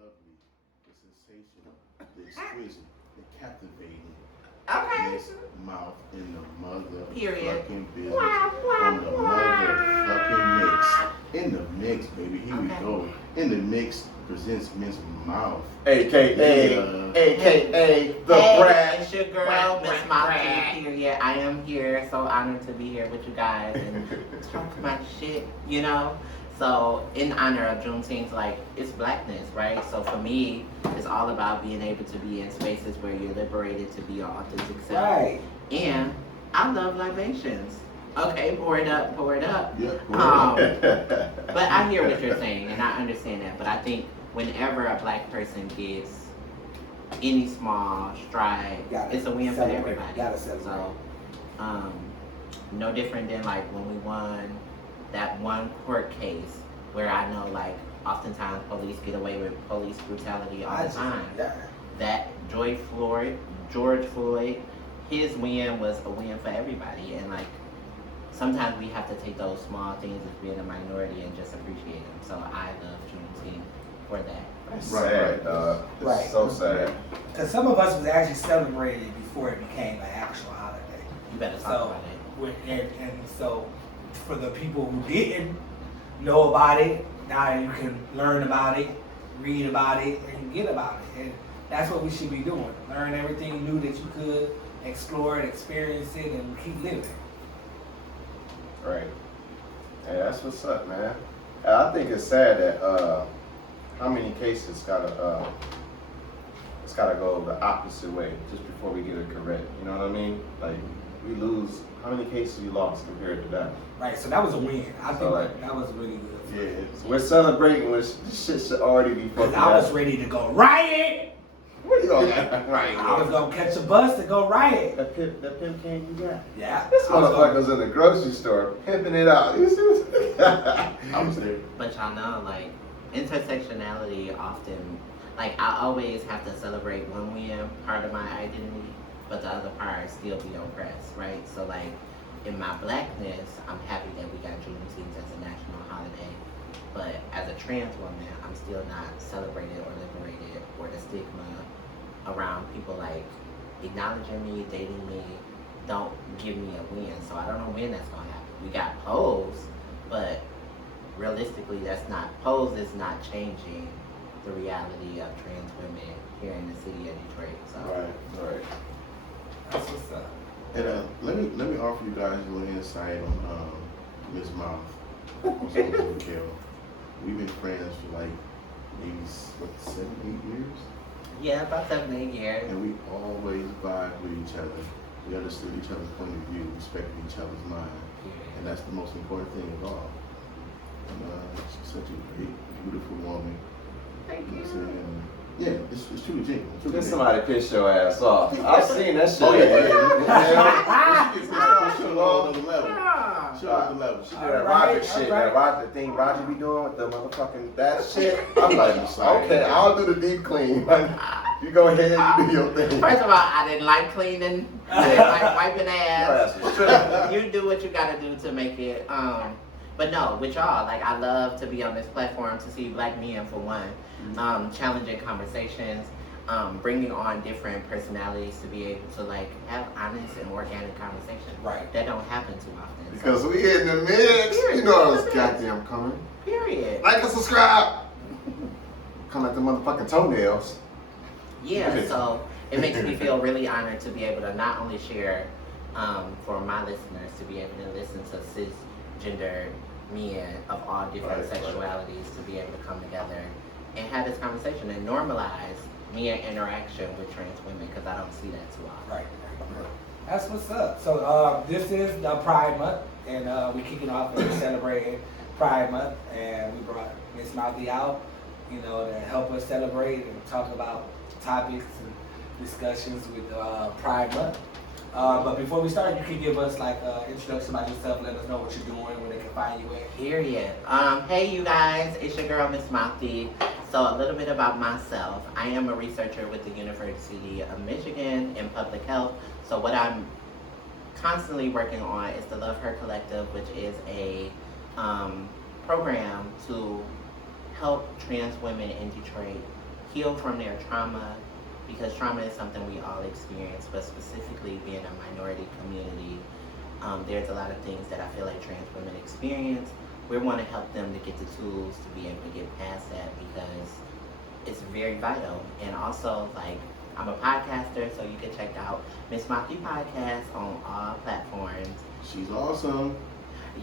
lovely, the sensational, the exquisite, the captivating. Okay. Miss Mouth in the Period. motherfucking business. On the motherfucking mix. In the mix, baby. Here we go. In the mix presents Miss Mouth. AKA the brat. It's your girl, Miss Mouthy. Period. I am here, so honored to be here with you guys and talk my shit, you know? So, in honor of Juneteenth, like, it's blackness, right? So, for me, it's all about being able to be in spaces where you're liberated to be your authentic self. Right. And I love libations. Okay, pour it up, pour it up. Yeah, But I hear what you're saying, and I understand that. But I think whenever a black person gets any small stride, it's a win for everybody. Gotta celebrate. So, no different than like when we won that one court case where I know like oftentimes police get away with police brutality all the time. Yeah. That Geroge Floyd, his win was a win for everybody, and like sometimes we have to take those small things as being a minority and just appreciate them. So I love Juneteenth for that. That's sad, dog. It's so sad. Because some of us was actually celebrated before it became an actual holiday. You better talk about it. And so, for the people who didn't know about it, now you can learn about it, read about it, and get about it. And that's what we should be doing. Learn everything new that you could, explore it, experience it, and keep living. Right. Hey, that's what's up, man. I think it's sad that how many cases it's gotta go the opposite way just before we get it correct. You know what I mean? Like we lose. How many cases you lost compared to that? Right. So that was a win. I think like, that was really good. Yeah. So we're celebrating when this shit should already be fucking. I was ready to go riot. What you gonna right? I was gonna catch a bus to go riot. That pimp cane you got? Yeah. This motherfucker's in the grocery store pimping it out. You see? I was there. But y'all know, like, intersectionality often, like, I always have to celebrate one win, part of my identity, but the other part still be oppressed, right? So, like, in my blackness, I'm happy that we got Juneteenth as a national holiday, but as a trans woman, I'm still not celebrated or liberated, or the stigma around people, like, acknowledging me, dating me, don't give me a win. So I don't know when that's gonna happen. We got Pose, but realistically, Pose is not changing the reality of trans women here in the city of Detroit. So Right. That's what's up. And let me offer you guys a little insight on Miss Mouth. We've been friends for like maybe 7, 8 years. yeah, about 7, 8 years. And we always vibe with each other. We understood each other's point of view, respected each other's mind. And that's the most important thing of all. And she's such a great, beautiful woman. Thank You know you. what I'm saying? And yeah, it's truly genuine. Just somebody piss your ass off. I've seen that shit. Oh, yeah. Yeah. She gets on another level. She on another level. She did that Roger shit, that Roger thing Roger be doing with the motherfucking that shit. I'm like, okay, I'll do the deep clean. You go ahead, you do your thing. First of all, I didn't like cleaning. I didn't like wiping ass. Your ass was tripping. You do what you gotta do to make it. But no, with y'all, like I love to be on this platform to see black men for one, challenging conversations, bringing on different personalities to be able to like have honest and organic conversations. Right. That don't happen too often. Because we in the mix. You know it's goddamn coming. Period. Like and subscribe. Come at the motherfucking toenails. Yeah, so it makes me feel really honored to be able to not only share for my listeners to be able to listen to cisgender men of all different sexualities to be able to come together and have this conversation and normalize men interaction with trans women because I don't see that too often. Right. That's what's up. So this is the Pride Month, and we're kicking off and celebrating Pride Month, and we brought Miss Mouthy out, you know, to help us celebrate and talk about topics and discussions with Pride Month. But before we start, you can give us like an introduction about yourself, let us know what you're doing, where they can find you at. Period. Hey you guys, it's your girl Ms Mouthy. So a little bit about myself. I am a researcher with the University of Michigan in public health. So what I'm constantly working on is the Love Her Collective, which is a program to help trans women in Detroit heal from their trauma, because trauma is something we all experience, but specifically being a minority community, there's a lot of things that I feel like trans women experience. We want to help them to get the tools to be able to get past that, because it's very vital. And also, like, I'm a podcaster, so you can check out Miss Mouthy podcast on all platforms. She's awesome.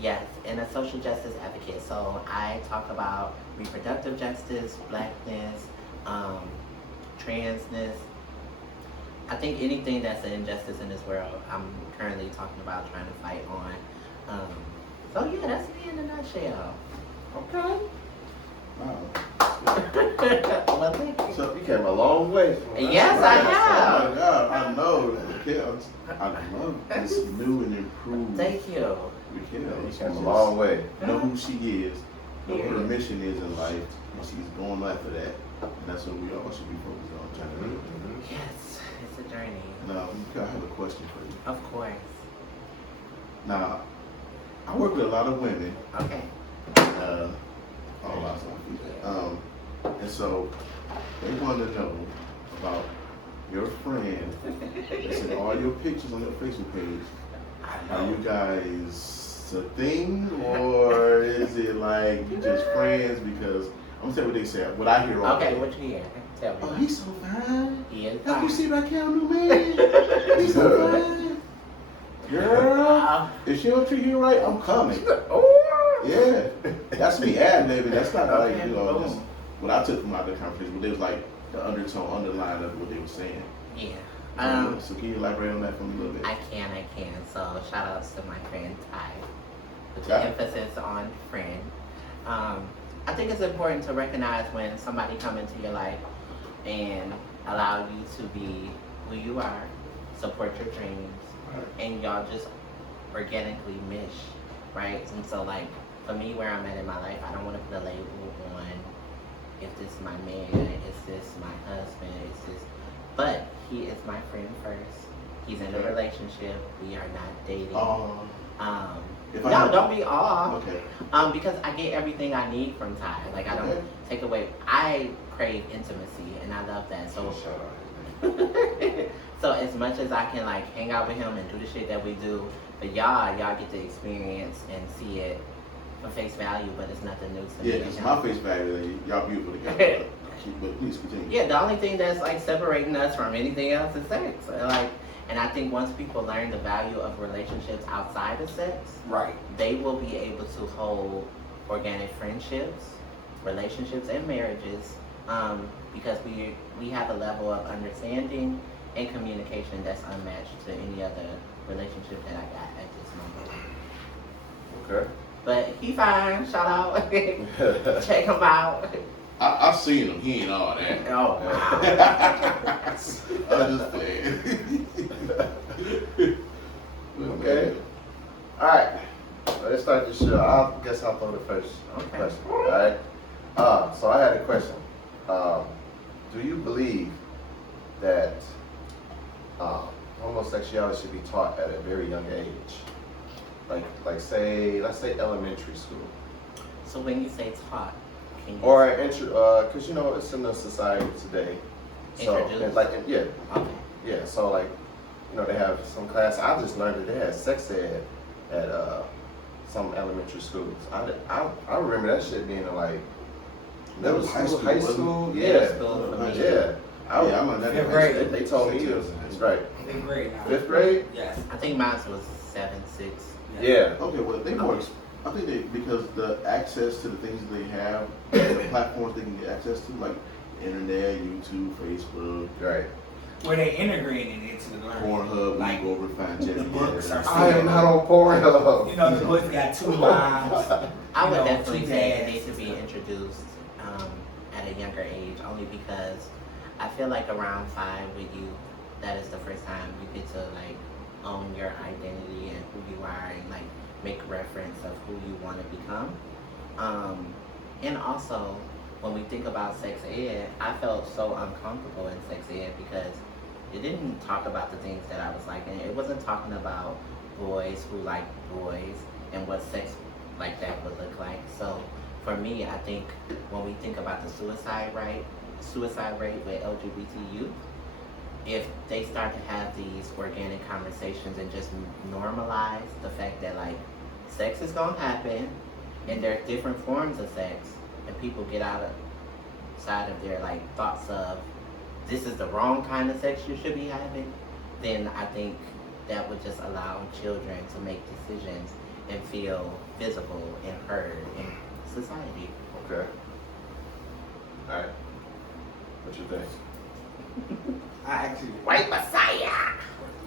Yes, and a social justice advocate. So I talk about reproductive justice, blackness, transness. I think anything that's an injustice in this world, I'm currently talking about trying to fight on. So yeah, that's me in a nutshell. Okay. Wow. Well, thank you. So, You came a long way from that. Yes, I oh have. my God, I know. I love this new and improved. Thank you. Raquel. You came a long way. Know who she is, know what her mission is in life, and she's going after that. And that's what we all should be focused on, trying to do. Yes, it's a journey. Now, I have a question for you. Of course. Now, I work with a lot of women, Okay. all lots of people. And so they want to know about your friend that's in all your pictures on your Facebook page. Are you guys a thing, or is it like you just friends? Because I'm gonna tell you what they say. What I hear all Okay, day. what you hear? Tell me. Oh, he's so fine. He is Have you fine. seen Raquel new man? He's so fine. Girl, if she don't treat you right, I'm coming. Yeah, that's me ad-libbing. That's not like, you know, just what I took from out the conversation, but it was like the underline of what they were saying. Yeah. So can you elaborate on that for me a little bit? I can. So shout outs to my friend Ty, with the Yeah. emphasis on friend. I think it's important to recognize when somebody come into your life and allow you to be who you are, support your dreams, and y'all just organically mesh, right? And so, like, for me, where I'm at in my life, I don't want to put a label on if this is my man, is this my husband, is this, but he is my friend first. He's in a relationship. We are not dating. No, don't be off. Okay. Because I get everything I need from Ty. Like, I don't take away. I crave intimacy, and I love that. So, so as much as I can, like, hang out with him and do the shit that we do, but y'all get to experience and see it for face value, but it's nothing new to me. Yeah, because my face value, y'all beautiful together. But please continue. Yeah, the only thing that's, like, separating us from anything else is sex. And I think once people learn the value of relationships outside of sex, Right. they will be able to hold organic friendships, relationships, and marriages, because we have a level of understanding and communication that's unmatched to any other relationship that I got at this moment. Okay. But he fine, shout out, check him out. I've seen him. He ain't all that. Oh wow. I'm just playing. Okay. All right. Let's start the show. I guess I'll throw the first question. All right. So I had a question. Do you believe that homosexuality should be taught at a very young age? Let's say elementary school. So when you say taught, can you Or because it's in the society today. So Introduced? Okay. Yeah. So they have some class. I just learned that they had sex ed at some elementary schools. I remember that shit being in middle school, high school. Middle school for me. Yeah. I'm on that. Fifth grade. They told me it was right. Fifth grade now. Fifth grade? Yes. I think mine was 7, 6. Yeah. Okay, well, they more. I think because the access to the things that they have, the platforms they can get access to, like internet, YouTube, Facebook, Right. Where they integrated it into the learning. Pornhub, Like, we go over find the books are I am not on Pornhub. The book got 2 moms. I would You know, definitely two say it dads. needs to be introduced at a younger age, only because I feel like around 5 with you, that is the first time you get to own your identity and who you are, and make reference of who you want to become. And also, when we think about sex ed, I felt so uncomfortable in sex ed because it didn't talk about the things that I was liking. It wasn't talking about boys who like boys and what sex like that would look like. So for me, I think when we think about the suicide rate, suicide rate with LGBT youth, if they start to have these organic conversations and just normalize the fact that like sex is gonna happen and there are different forms of sex, and people get outside of their like thoughts of this is the wrong kind of sex you should be having, then I think that would just allow children to make decisions and feel visible and heard in society. Okay. All right. What you think? I actually, White Messiah!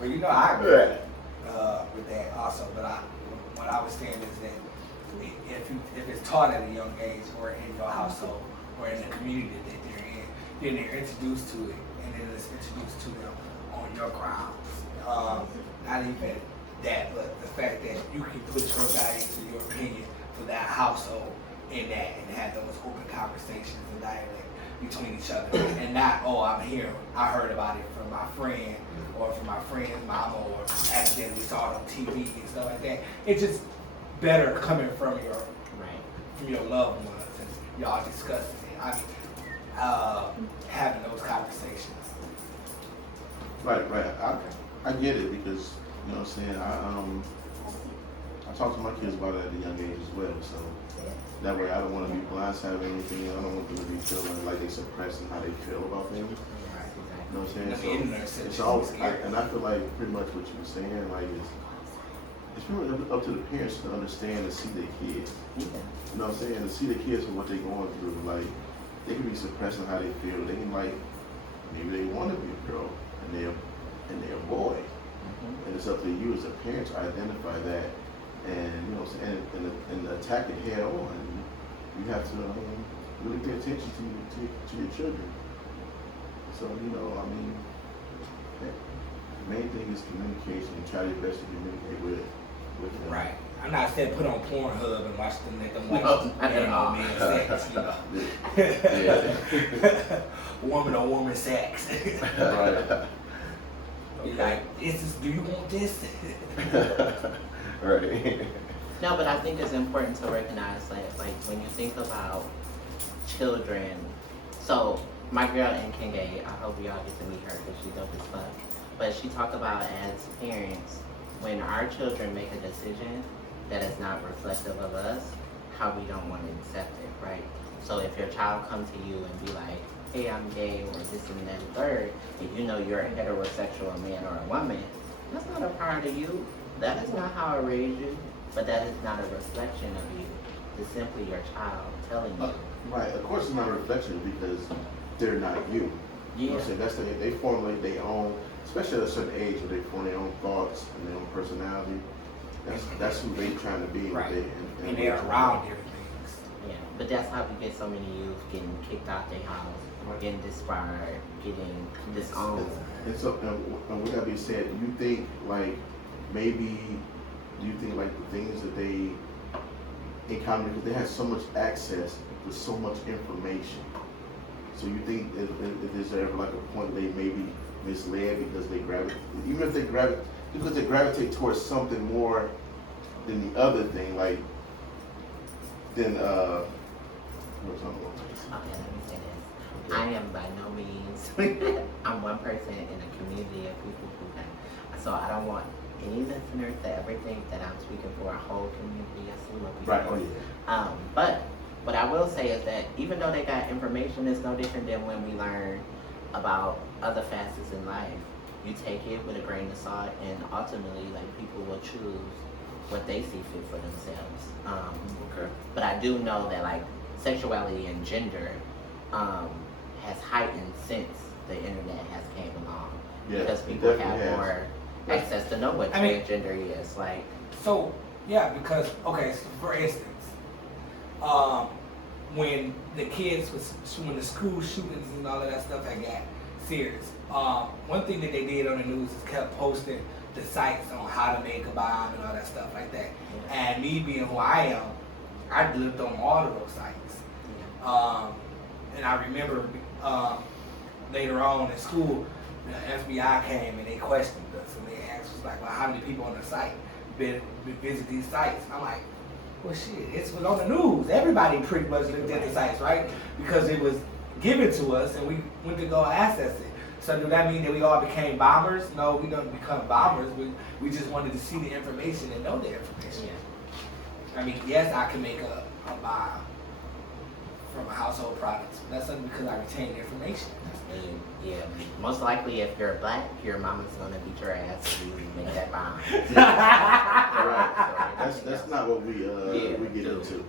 well, you know, I agree with that also. But what I was saying is that if it's taught at a young age, or in your household, or in the community that they're in, then they're introduced to it, and then it's introduced to them on your grounds. Not even that, but the fact that you can put your values and your opinion for that household in that, and have those open conversations and dialect between each other, and not, oh, I'm here, I heard about it from my friend, or from my friend's mama, or accidentally saw it on TV and stuff like that. It's just better coming from your loved ones, and y'all discussing it. I mean, having those conversations. Right. I get it, because you know what I'm saying. I talk to my kids about it at a young age as well. So that way, I don't want to be blindsided or anything. I don't want them to be feeling like they're suppressing how they feel about things. You know what I'm saying? So it's all, and I feel like pretty much what you were saying, like it's really up to the parents to understand and see their kids. You know what I'm saying? To see the kids and what they're going through. Like they can be suppressing how they feel. They can like maybe they want to be a girl and they're a boy. And it's up to you as a parent to identify that, and you know, and attack it head on. You have to really pay attention to your children. So you know, I mean, the main thing is communication. Try your best to communicate with them. Right. I'm not saying put on Pornhub and watch them let them watch No. men sex, you know. Yeah. Woman on woman sex. Right. Be like, do you want this? Right. No, but I think it's important to recognize that, like, when you think about children, so my girl in Kenge, I hope we all get to meet her because she's dope as fuck. But she talked about as parents, when our children make a decision that is not reflective of us, how we don't want to accept it, right? So if your child comes to you and be like, hey, I'm gay, or this and that and third, and you know you're a heterosexual man or a woman, that's not a part of you. That is not how I raised you, but that is not a reflection of you. It's simply your child telling you. Right. Of course, it's not a reflection because they're not you. You know what I'm saying? That's they formulate their own, especially at a certain age where they form their own thoughts and their own personality. That's who they trying to be. Right. And they're around different things. Yeah, but that's how we get so many youth getting kicked out their house, getting disbarred, getting disowned. And so, and with that being said, do you think like maybe the things that they encounter, because they have so much access to so much information, so you think if there's ever like a point they may be misled because they gravitate towards something more than the other thing, like then what's on Okay, let me say this. I am by no means, I'm one person in a community of people who have, so I don't want any listeners to ever think that I'm speaking for a whole community of people. Right, oh yeah. But what I will say is that even though they got information, it's no different than when we learn about other facets in life. You take it with a grain of salt, and ultimately, like, people will choose what they see fit for themselves. Okay. But I do know that, like, sexuality and gender has heightened since the internet has came along. Yeah, because it people definitely have has. more access to know what transgender is. Like, So, yeah, because, okay, so for instance, when the kids when the school shootings and all of that stuff had got serious, one thing that they did on the news is kept posting the sites on how to make a bomb and all that stuff like that. And me being who I am, I lived on all of those sites. And I remember later on in school, the FBI came and they questioned us and they asked us like, well, how many people on the site visit these sites? And I'm like, well, shit, it was on the news. Everybody pretty much looked at the sites, right? Because it was given to us, and we went to go access it. So do that mean that we all became bombers? No, we don't become bombers. We just wanted to see the information and know the information. Yeah. I mean, yes, I can make a bomb from a household product. That's only because I retain the information. And, yeah, most likely if you're black, your mama's gonna beat your ass if you make that bomb. Right. That's not what we get into.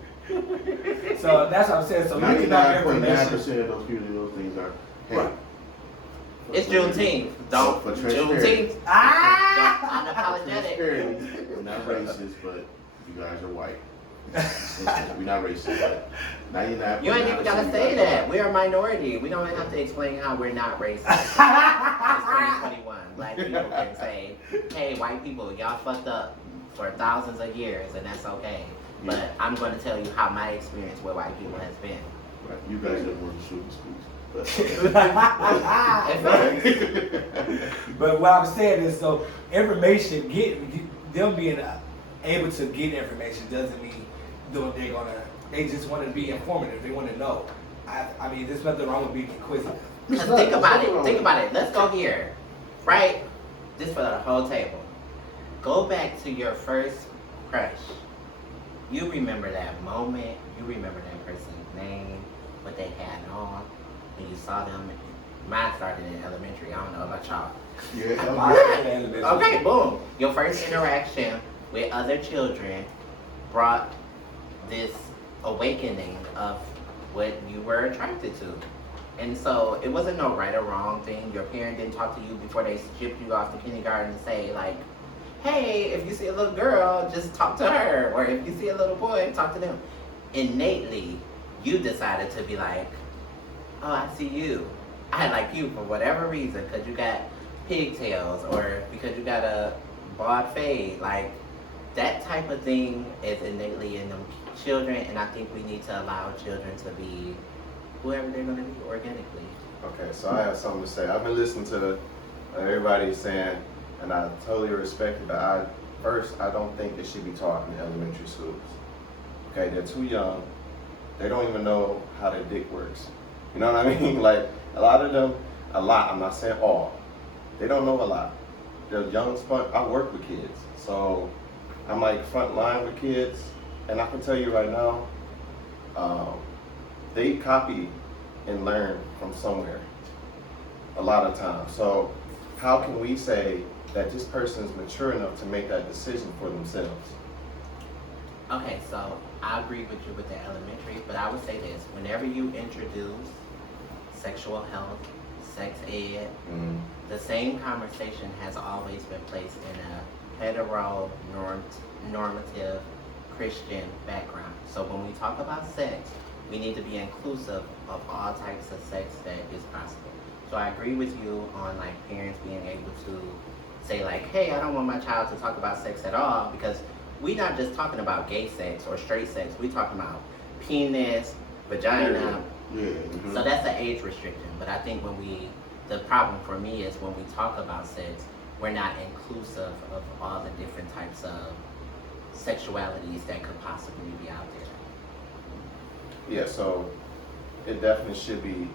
So that's what I'm saying. So you need that 99.9% information. of those people, those things are hate. Right. It's Juneteenth. Don't For transparency. Juneteenth. Unapologetic. Transparency. We're not racist, but you guys are white. We're not racist, but 99.9%. You ain't even gotta say that. We're a minority. We don't have to explain how we're not racist. It's 2021. Black people can say, hey, white people, y'all fucked up for thousands of years, and that's okay. But I'm going to tell you how my experience with white people has been. Right. You guys didn't work in shooting schools. But what I'm saying is, so information, them being able to get information doesn't mean they just want to be informative. They want to know. I mean, there's nothing wrong with being inquisitive. Because think about it. Let's go here, right? This for the whole table. Go back to your first crush. You remember that moment. You remember that person's name, what they had on, when you saw them. Mine started in elementary. I don't know about y'all. Yeah. Okay, boom. Your first interaction with other children brought this awakening of what you were attracted to. And so it wasn't no right or wrong thing. Your parent didn't talk to you before they shipped you off to kindergarten and say like, hey, if you see a little girl, just talk to her. Or if you see a little boy, talk to them. Innately, you decided to be like, oh, I see you. I like you for whatever reason, because you got pigtails or because you got a bald fade. Like, that type of thing is innately in them children, and I think we need to allow children to be whoever they're going to be organically. Okay, so I have something to say. I've been listening to everybody saying, and I totally respect it, but I don't think it should be taught in elementary schools. Okay, they're too young. They don't even know how their dick works. You know what I mean? Like, a lot of them, I'm not saying all, they don't know a lot. They're young sponge. I work with kids, so I'm like front line with kids, and I can tell you right now, they copy and learn from somewhere a lot of times. So how can we say that this person is mature enough to make that decision for themselves? Okay, so I agree with you with the elementary, but I would say this: whenever you introduce sexual health, sex ed, the same conversation has always been placed in a hetero normative Christian background. So when we talk about sex, we need to be inclusive of all types of sex that is possible. So I agree with you on like parents being able to say like, hey, I don't want my child to talk about sex at all, because we're not just talking about gay sex or straight sex. We're talking about penis, vagina. So that's an age restriction. But I think the problem for me is when we talk about sex, we're not inclusive of all the different types of sexualities that could possibly be out there. Yeah, so it definitely should be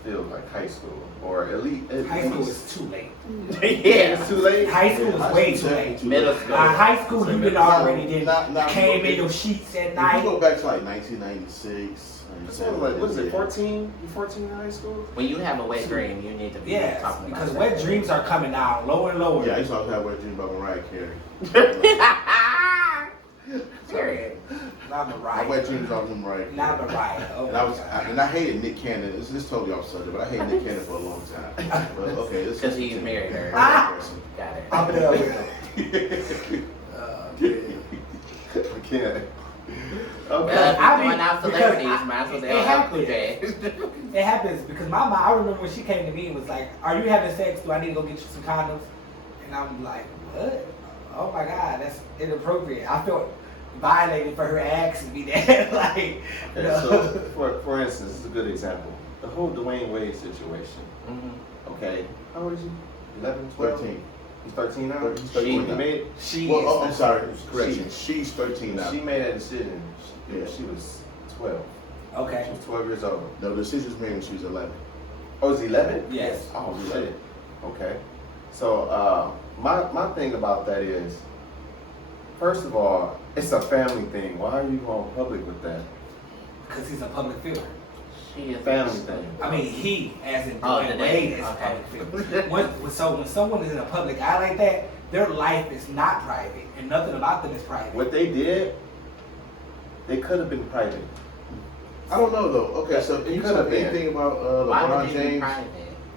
still like high school, or at least High school is too late. Yeah, it's too late. High school is way too late. Middle school. High school, you been already came in your sheets at If night. you go back to like 1996, So like, what is it, 14? You 14 in high school? When you have a wet dream, you need to be Yes, talking about because sex. wet dreams are coming down lower and lower. Yeah, I used to always have wet dreams about Mariah Carey. Period. Not My Mariah. wet dreams about Mariah Carey. Not Mariah. Oh And my God. I hated Nick Cannon. This is totally off subject, but I hated Nick Cannon for a long time. But okay, this Because he married her. Got it. I'm done with him. I can't. Well, Okay. if I you're mean, going out because celebrities, might as well say, it oh, Cool J. It happens because my mom, I remember when she came to me and was like, are you having sex? Do I need to go get you some condoms? And I'm like, what? Oh my God, that's inappropriate. I felt violated for her asking me that. Like, Okay, no. so for instance, this is a good example. The whole Dwayne Wade situation. Mm-hmm. Okay, how old is he? 11, 12? 13. He's 13 now? 13. He's 13 now. She Well, is oh, I'm sorry. Correction. She's 13 now. She made that decision. Yeah. She was 12. Okay. She was 12 years old. No, the decision was made when she was 11. Oh, it's 11? Yes. Oh, shit. Okay. So, my thing about that is, first of all, it's a family thing. Why are you going public with that? Because he's a public figure. She is Family thing. I mean, he, as in Oh, Dwayne today? Wade, is a Okay. public figure. So when someone is in a public eye like that, their life is not private, and nothing about them is private. What they did, they could have been private. I don't know though. Okay, Yeah, so it can you could've tell me been. anything about Why LeBron would they be James? private?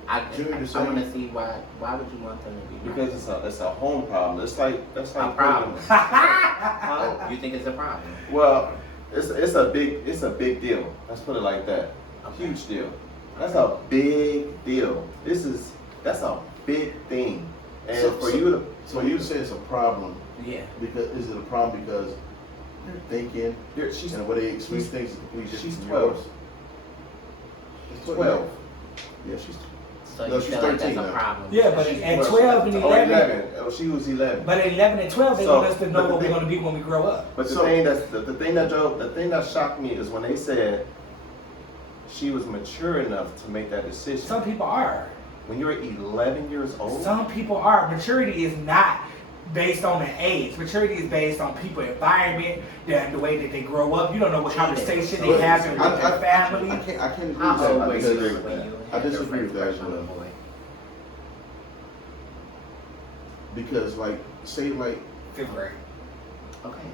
I Junior the want same? to see why would you want them to be Because it's a home problem. That's like a problem? Huh? You think it's a problem? Well, it's a big deal. Let's put it like that. Okay. Huge deal. That's a big deal. That's a big thing. And So you say it's a problem Yeah. because is it a problem because they're thinking she's and the way they express things is completely different she's from 12. yours? She's 12. Yeah, she's. So No, you she's feel like 13 that's a now. problem? Yeah, but She's at worse. 12 and Oh, 11, 11. Oh, she was 11. but at 11 and 12, they So, want us to know but the what we're thing- going to be when we grow up. But the So- thing that shocked me is when they said she was mature enough to make that decision. Some people are. When you're 11 years old, Some people are. Maturity is not based on the age. Maturity is based on people, environment, the way that they grow up. You don't know what conversation they But have with their family. I can't agree with How that old were because you when you I had your disagree first with that crush on a as well. boy? because like say like 5th grade. Okay.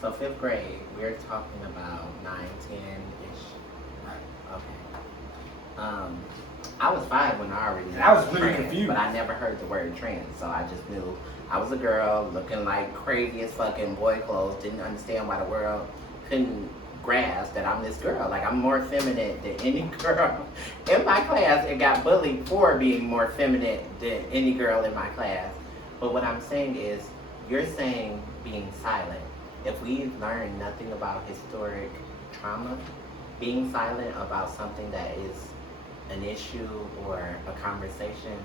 So 5th grade, we're talking about 9, 10-ish. Right. Okay. I was 5 when I already And I was knew really trans, confused. but I never heard the word trans, so I just knew I was a girl looking like crazy as fucking boy clothes. Didn't understand why the world couldn't grasp that I'm this girl. Like I'm more feminine than any girl in my class, and got bullied for being more feminine than any girl in my class. But what I'm saying is, you're saying being silent. If we learn nothing about historic trauma, being silent about something that is an issue or a conversation,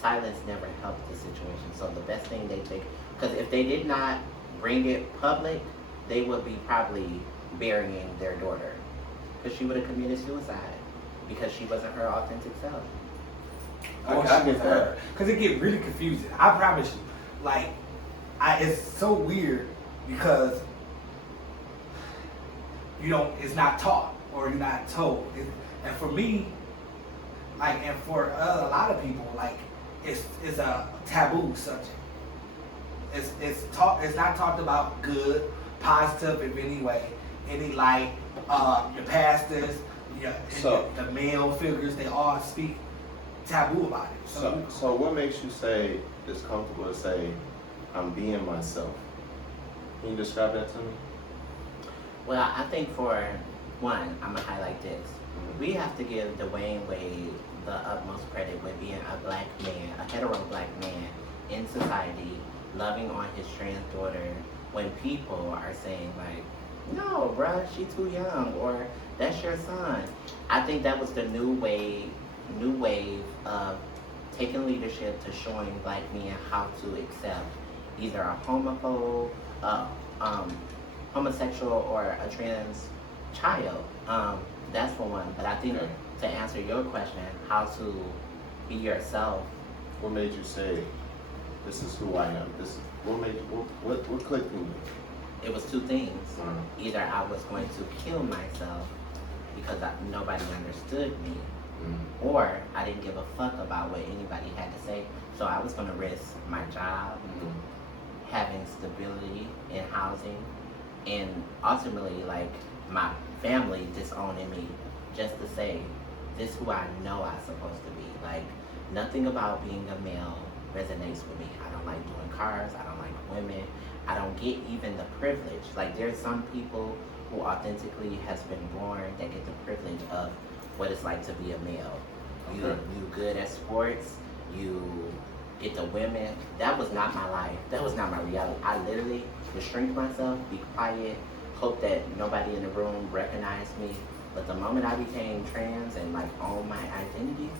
silence never helped the situation. So the best thing they think, because if they did not bring it public, they would be probably burying their daughter, because she would have committed suicide because she wasn't her authentic self. I get that. Because it get really confusing. I promise you. Like, it's so weird because it's not taught or you're not told. And for me, like, and for a lot of people, like, it's a taboo subject. It's not talked about good, positive in any way. Any like your pastors, the male figures, they all speak taboo about it. So what makes you say it's comfortable to say I'm being myself? Can you describe that to me? Well, I think for one, I'm gonna highlight this. We have to give Dwayne Wade the utmost credit with being a black man, a hetero black man in society, loving on his trans daughter, when people are saying like, no, bruh, she too young, or that's your son. I think that was the new wave of taking leadership to showing black men how to accept either a homophobe, homosexual, or a trans child. That's for one. But I think to answer your question, how to be yourself. What made you say this is who I am? What clicked in you? It was two things. Either I was going to kill myself because nobody understood me, or I didn't give a fuck about what anybody had to say. So I was going to risk my job, having stability in housing, and ultimately, like, my family disowning me just to say, this is who I know I'm supposed to be. Like, nothing about being a male resonates with me. I don't like doing cars. I don't like women. I don't get even the privilege. Like, there's some people who authentically has been born that get the privilege of what it's like to be a male. You good at sports. You get the women. That was not my life. That was not my reality. I literally would shrink myself, be quiet, hope that nobody in the room recognized me. But the moment I became trans and like owned my identity,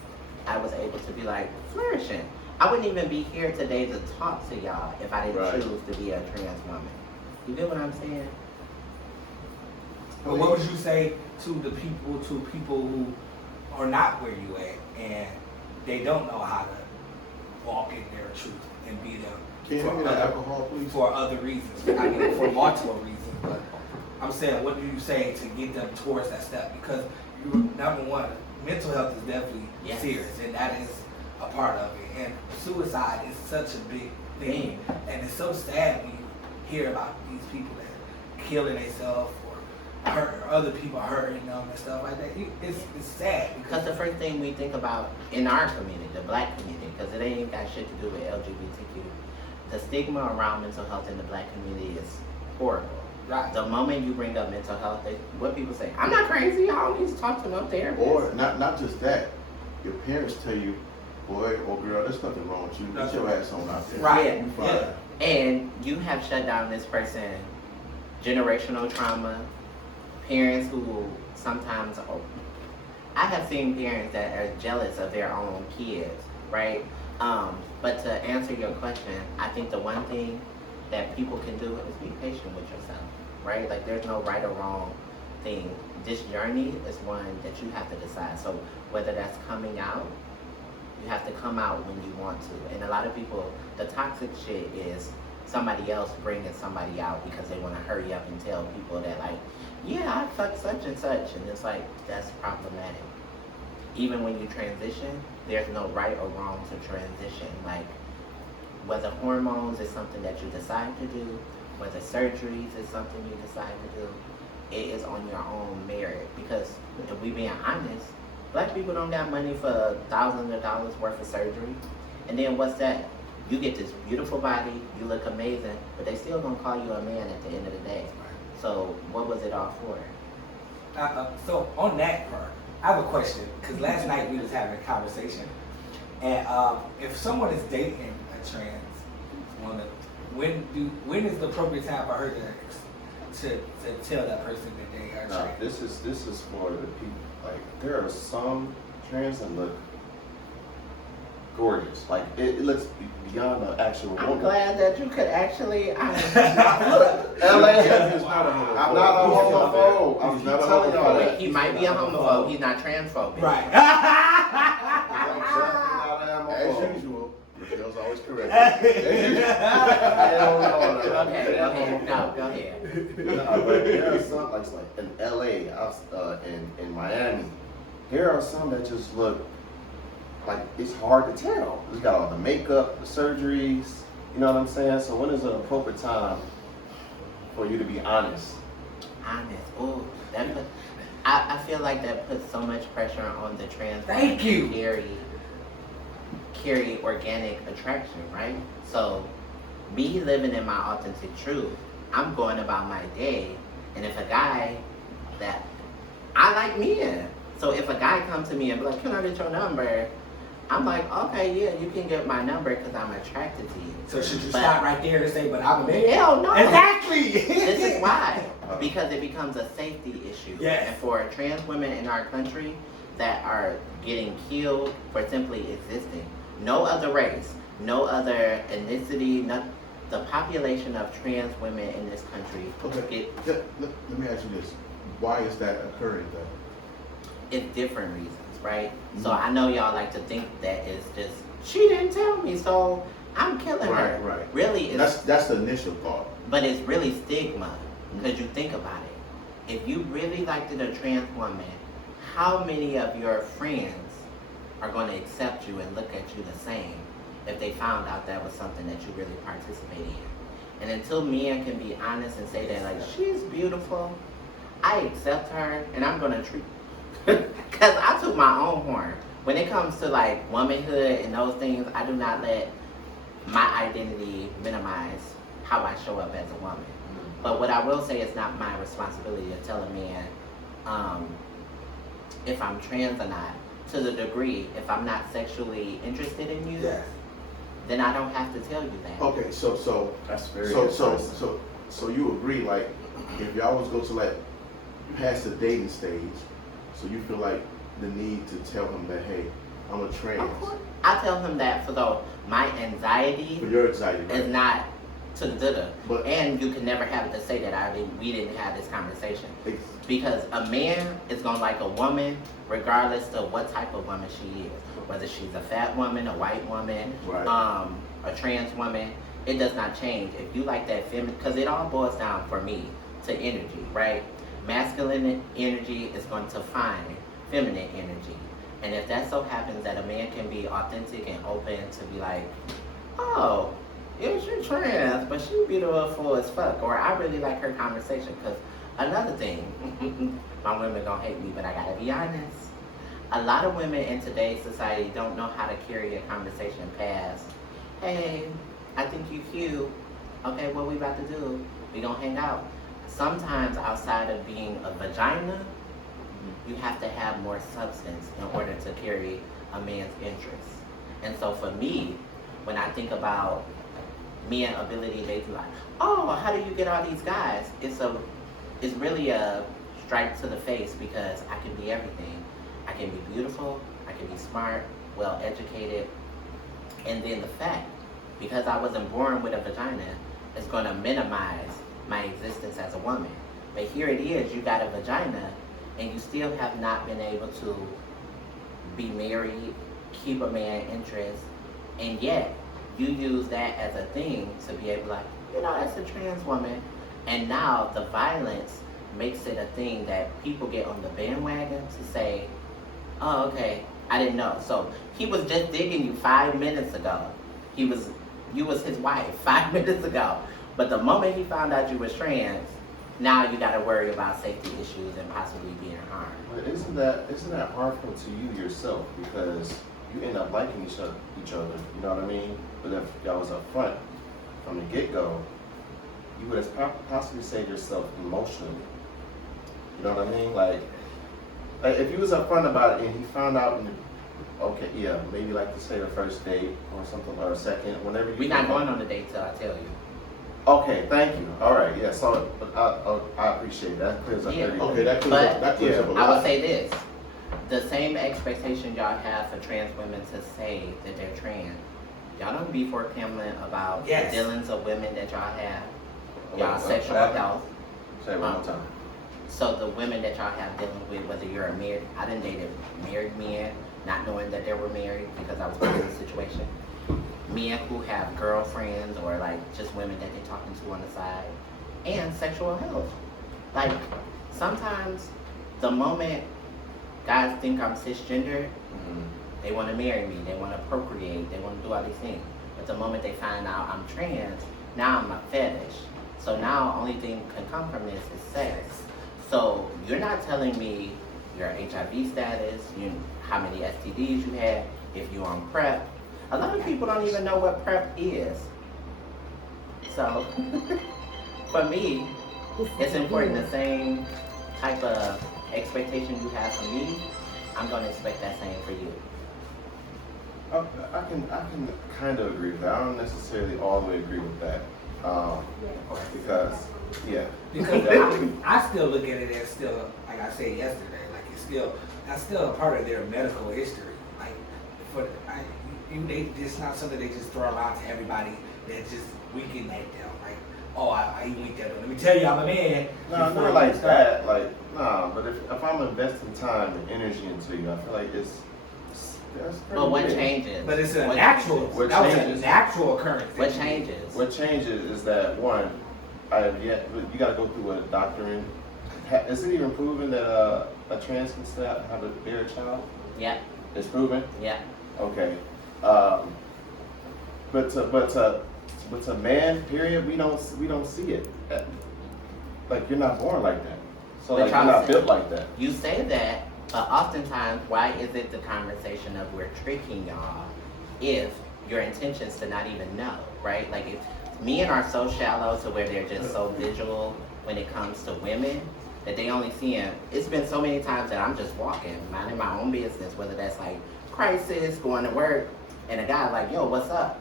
I was able to be like flourishing. I wouldn't even be here today to talk to y'all if I didn't choose to be a trans woman. You get what I'm saying? But what would you say to people who are not where you at, and they don't know how to walk in their truth and be them. Can you give me that alcohol, please? For other reasons. I mean, for multiple reasons, but I'm saying, what do you say to get them towards that step? Because number one, mental health is definitely serious, and that is a part of it. And suicide is such a big thing, and it's so sad when you hear about these people that killing themselves or other people hurting them and stuff like that. It's sad because the first thing we think about in our community, the black community, because it ain't got shit to do with LGBTQ. The stigma around mental health in the black community is horrible. Right. The moment you bring up mental health, what people say, I'm not crazy, I don't need to talk to no therapist. Or not just that, your parents tell you, boy or girl, there's nothing wrong with you. Get your ass on out there. Right. Yeah. And you have shut down this person, generational trauma, parents who sometimes, I have seen parents that are jealous of their own kids, right? But to answer your question, I think the one thing that people can do is be patient with yourself, right? Like there's no right or wrong thing. This journey is one that you have to decide. So whether that's coming out, you have to come out when you want to. And a lot of people, the toxic shit is somebody else bringing somebody out because they want to hurry up and tell people that like, yeah, I fucked such and such. And it's like, that's problematic. Even when you transition, there's no right or wrong to transition. Like, whether hormones is something that you decide to do, whether surgeries is something you decide to do, it is on your own merit. Because if we being honest, black people don't got money for thousands of dollars worth of surgery. And then what's that? You get this beautiful body, you look amazing, but they still gonna call you a man at the end of the day. So what was it all for? So on that part, I have a question, because last night we was having a conversation, and if someone is dating a trans woman, when is the appropriate time for her to tell that person that they are trans? This is for the people. Like there are some trans that look gorgeous. Like it looks beyond the actual woman. I'm glad that you could actually. LA, I'm not a homophobe. I'm not telling y'all that. He might be a homophobe. He's not transphobic. Right. As usual, Michelle's always correct. Okay. No, go ahead. But there are some, like in LA, in Miami, there are some that just look like it's hard to tell. You got all the makeup, the surgeries, you know what I'm saying? So when is an appropriate time for you to be honest? Honest. Ooh, I feel like that puts so much pressure on the trans women Thank you. to carry organic attraction, right? So me living in my authentic truth, I'm going about my day, and if a guy that I like men, so if a guy comes to me and be like, "Can I get your number?" I'm like, "Okay, yeah, you can get my number because I'm attracted to you." So should you stop right there and say, "But I'm a man"? Hell no. Exactly. This is why, because it becomes a safety issue. Yes. And for trans women in our country that are getting killed for simply existing, no other race, no other ethnicity, the population of trans women in this country. Okay. Let me ask you this: why is that occurring, though? It's different reasons, right? Mm-hmm. So I know y'all like to think that it's just she didn't tell me, so I'm killing her. Right. Really, that's the initial thought. But it's really stigma because you think about it. If you really liked a trans woman, how many of your friends are going to accept you and look at you the same if they found out that was something that you really participated in? And until men can be honest and say that, like, she's beautiful, I accept her and I'm going to treat because I took my own horn. When it comes to like womanhood and those things, I do not let my identity minimize how I show up as a woman. But what I will say is not my responsibility to tell a man if I'm trans or not. To the degree, if I'm not sexually interested in you, then I don't have to tell you that. Okay, so That's very so you agree, like, if y'all was go to like past the dating stage, so you feel like the need to tell him that, hey, I'm a trans. Of course. I tell him that for my anxiety For your anxiety, right? is not to the da-da. But- And you can never have it to say that we didn't have this conversation. Ex- Because a man is gonna like a woman regardless of what type of woman she is. Whether she's a fat woman, a white woman, Right. A trans woman, it does not change. If you like that feminine, because it all boils down for me to energy, right? Masculine energy is going to find feminine energy. And if that so happens that a man can be authentic and open to be like, oh, yes, you're trans, but she's beautiful as fuck. Or I really like her conversation. Because another thing, my women gonna hate me, but I gotta be honest. A lot of women in today's society don't know how to carry a conversation past, hey, I think you cute. Okay, what we about to do? We gonna hang out. Sometimes outside of being a vagina, you have to have more substance in order to carry a man's interest. And so for me, when I think about men ability, they be like, oh, how do you get all these guys? It's really a strike to the face because I can be everything. I can be beautiful, I can be smart, well educated, and then the fact, because I wasn't born with a vagina, is gonna minimize my existence as a woman. But here it is, you got a vagina, and you still have not been able to be married, keep a man interest, and yet you use that as a thing to be able to like, you know, that's a trans woman. And now the violence makes it a thing that people get on the bandwagon to say, oh, okay, I didn't know. So he was just digging you 5 minutes ago. You was his wife 5 minutes ago. But the moment he found out you was trans, now you got to worry about safety issues and possibly being harmed. But isn't that harmful to you yourself? Because you end up liking each other. You know what I mean? But if y'all was up front from the get-go, you would have possibly saved yourself emotionally. You know what I mean? Like if you was up front about it and he found out, okay, yeah, maybe like to say the first date or something, or a second, whenever you. We're not going on the date till I tell you. Okay, thank you. All right, yeah. So I appreciate that. Clears up Yeah. everything. Okay, that clears up a lot. I would say this. The same expectation y'all have for trans women to say that they're trans. Y'all don't be forthcoming about Yes. the dealings of women that y'all have. Wait, Y'all what? sexual What happened? health. Say it one more time. So the women that y'all have dealing with, whether you're a married, I didn't date married men, not knowing that they were married because I was in the situation. Men who have girlfriends or like just women that they're talking to on the side, and sexual health. Like sometimes the moment guys think I'm cisgender, they want to marry me, they want to procreate, they want to do all these things. But the moment they find out I'm trans, now I'm a fetish. So now only thing can come from this is sex. So you're not telling me your HIV status, how many STDs you had, if you're on PrEP. A lot of people don't even know what PrEP is. So for me, it's important the same type of expectation you have for me, I'm gonna expect that same for you. I can kind of agree with that. I don't necessarily all the way agree with that. Because, yeah. Because I still look at it as still, like I said yesterday, like that's still a part of their medical history. Like, it's not something they just throw out to everybody that just weaken at them. Like, oh, I weak that. Let me tell you, I'm a man. No, before not you like start. that. Like, nah. But if I'm investing time and energy into you, I feel like that's pretty But what big. changes? But it's a What natural. changes? That was a changes? natural occurrence. What changes? What changes is that one, you got to go through a doctoring. Is it even proven that a trans can still have a bear child? Yeah, It's proven. yeah. Okay. But to man, period, we don't see it. Like you're not born like that. So But like you're y'all not say- built like that. You say that, but oftentimes, why is it the conversation of we're tricking y'all if your intentions to not even know, right? Like if men are so shallow to where they're just so visual when it comes to women that they only see them. It's been so many times that I'm just walking, minding my own business, whether that's like crisis, going to work, and a guy like, yo, what's up?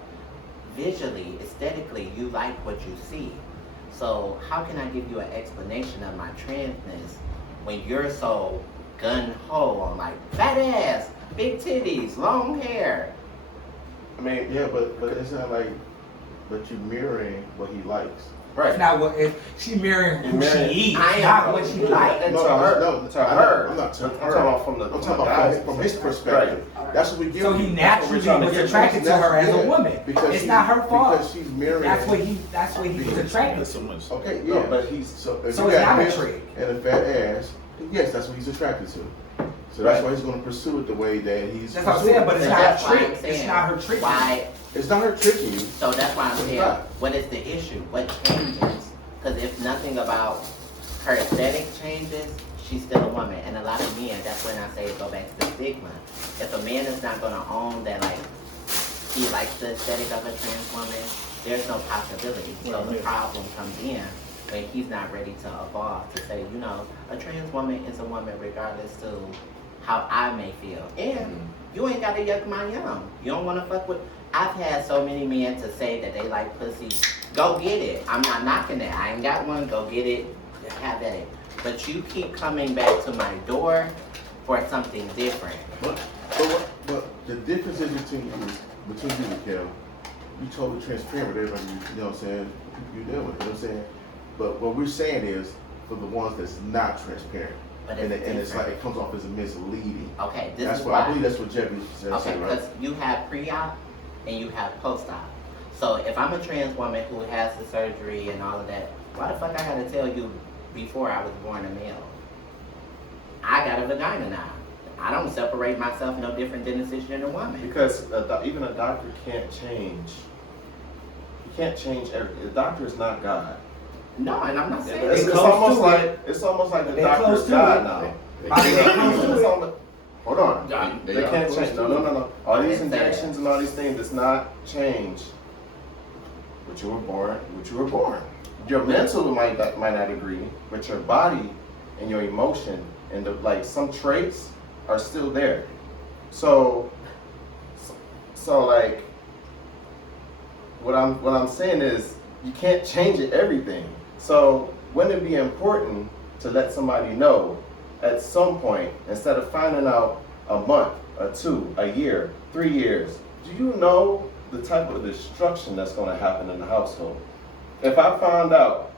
Visually, aesthetically, you like what you see. So how can I give you an explanation of my transness when you're so gun-ho on like fat ass, big titties, long hair? I mean, Yeah, but it's not like but you're mirroring what he likes. It's not what she mirroring who she is, I not am what she likes. And to her. I'm not to I'm her. talking about from the I'm talking about from his perspective. Right. That's what we give. So he naturally was attracted to her as a woman. It's not her fault. Because she's mirroring. That's what he was attracted to. Okay, No, yeah. but he's So if So you it's got not a hips trick. and a fat ass, yes, that's what he's attracted to. So that's why he's going to pursue it the way that he's. That's what I'm saying, but it's And not that's a why trick. I'm saying, It's not her trick. Why? It's not her tricking you. So that's why I'm It's saying, not. what is the issue? What changes? Because if nothing about her aesthetic changes, she's still a woman. And a lot of men, that's when I say go back to the stigma. If a man is not going to own that, like, he likes the aesthetic of a trans woman, there's no possibility. So the problem comes in when he's not ready to evolve to say, you know, a trans woman is a woman regardless to how I may feel. And you ain't got to yuck my yum. You don't want to fuck with. I've had so many men to say that they like pussy. Go get it. I'm not knocking that. I ain't got one. Go get it. Have at it. But you keep coming back to my door for something different. But the difference is between you and Kel, you totally transparent with everybody, you know what I'm saying, you deal with, you know what I'm saying? But what we're saying is, for the ones that's not transparent, But and it's it's like, different. it comes off as a misleading. Okay, this That's is why, why. I believe that's what Jeffy said, Okay, right? because you have pre-op and you have post-op. So if I'm a trans woman who has the surgery and all of that, why the fuck I gotta tell you before I was born a male? I got a vagina now. I don't separate myself no different than a cisgender woman. because even a doctor can't change. He can't change everything. The doctor is not God. No, and I'm not saying They It's close almost to like it. it's almost like the They doctor close is to God it. now. They close to it. Hold on. They They are can't close change. to No. All these It's sad. injections and all these things does not change what you were born. Your mental might not agree, but your body and your emotion and like some traits are still there. So like what I'm saying is you can't change everything. So wouldn't it be important to let somebody know at some point, instead of finding out a month, a 2, a year, 3 years, do you know the type of destruction that's going to happen in the household? If I found out,